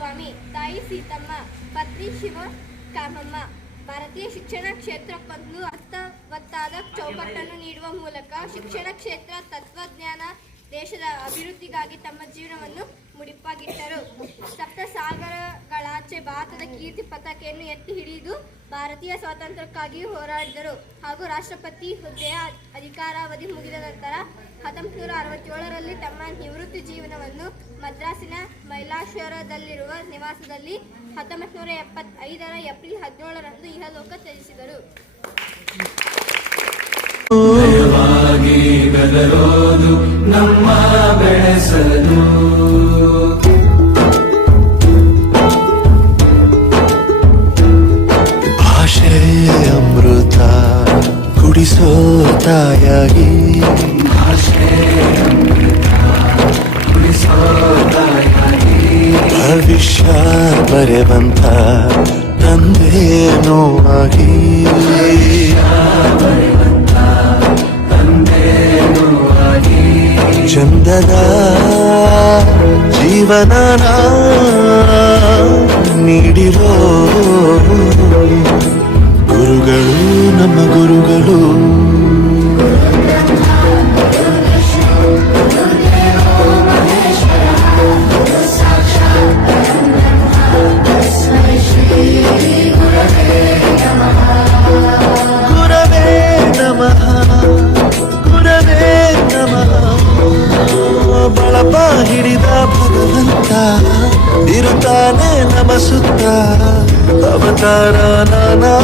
ವೀರಸ್ವಾಮಿ ತಾಯಿ ಸೀತಮ್ಮ, ಪತ್ನಿ ಶಿವ ಕಾಮಮ್ಮ ಭಾರತೀಯ ಶಿಕ್ಷಣ ಕ್ಷೇತ್ರಕ್ಕೊಂದು ಅರ್ಥವತ್ತಾದ ಚೌಕಟ್ಟನ್ನು ನೀಡುವ ಮೂಲಕ ಶಿಕ್ಷಣ ಕ್ಷೇತ್ರ ತತ್ವಜ್ಞಾನ ದೇಶದ ಅಭಿವೃದ್ಧಿಗಾಗಿ ತಮ್ಮ ಜೀವನವನ್ನು ಮುಡಿಪಾಗಿಟ್ಟರು. ಸಪ್ತಸಾಗರಗಳಾಚೆ ಭಾರತದ ಕೀರ್ತಿ ಪತಾಕೆಯನ್ನು ಎತ್ತಿ ಹಿಡಿದು ಭಾರತೀಯ ಸ್ವಾತಂತ್ರ್ಯಕ್ಕಾಗಿ ಹೋರಾಡಿದರು. ಹಾಗೂ ರಾಷ್ಟ್ರಪತಿ ಹುದ್ದೆಯ ಅಧಿಕಾರಾವಧಿ ಮುಗಿದ ನಂತರ ಹತ್ತೊಂಬತ್ತು ನೂರ ಅರವತ್ತೇಳರಲ್ಲಿ ತಮ್ಮ ನಿವೃತ್ತಿ ಜೀವನವನ್ನು ಮದ್ರಾಸಿನ ಮೈಲಾಶ್ವರದಲ್ಲಿರುವ ನಿವಾಸದಲ್ಲಿ ಹತ್ತೊಂಬತ್ತು ನೂರ ಎಪ್ಪತ್ತೈದರ ಏಪ್ರಿಲ್ ಹದಿನೇಳರಂದು ಇಹಲೋಕ ತ್ಯಜಿಸಿದರು. ಭಾಷೆ ಅಮೃತ ಕುಡಿಸೋ ತಾಯಾಗಿ ಭವಿಷ್ಯ ಬರೆವಂತ ತಂದೇನೋ ಆಗಿ ಚಂದದ ಜೀವನನ ನೀಡಿರೋ ಗುರುಗಳು ನಮ್ಮ ಗುರುಗಳು ಇರುತ್ತಾನೆ ನಮ ಸುತ್ತ ಅವತಾರ ನಾನಾ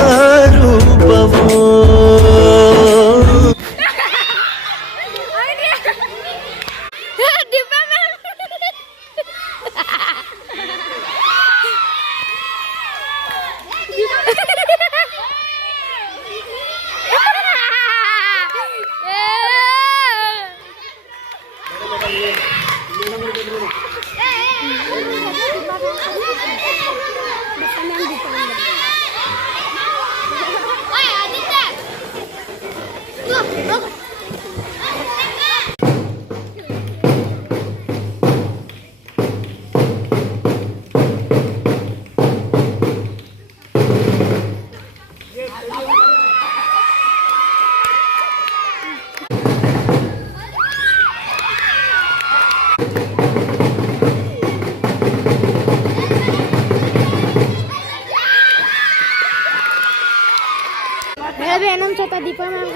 Grabe, anong chota di pa mga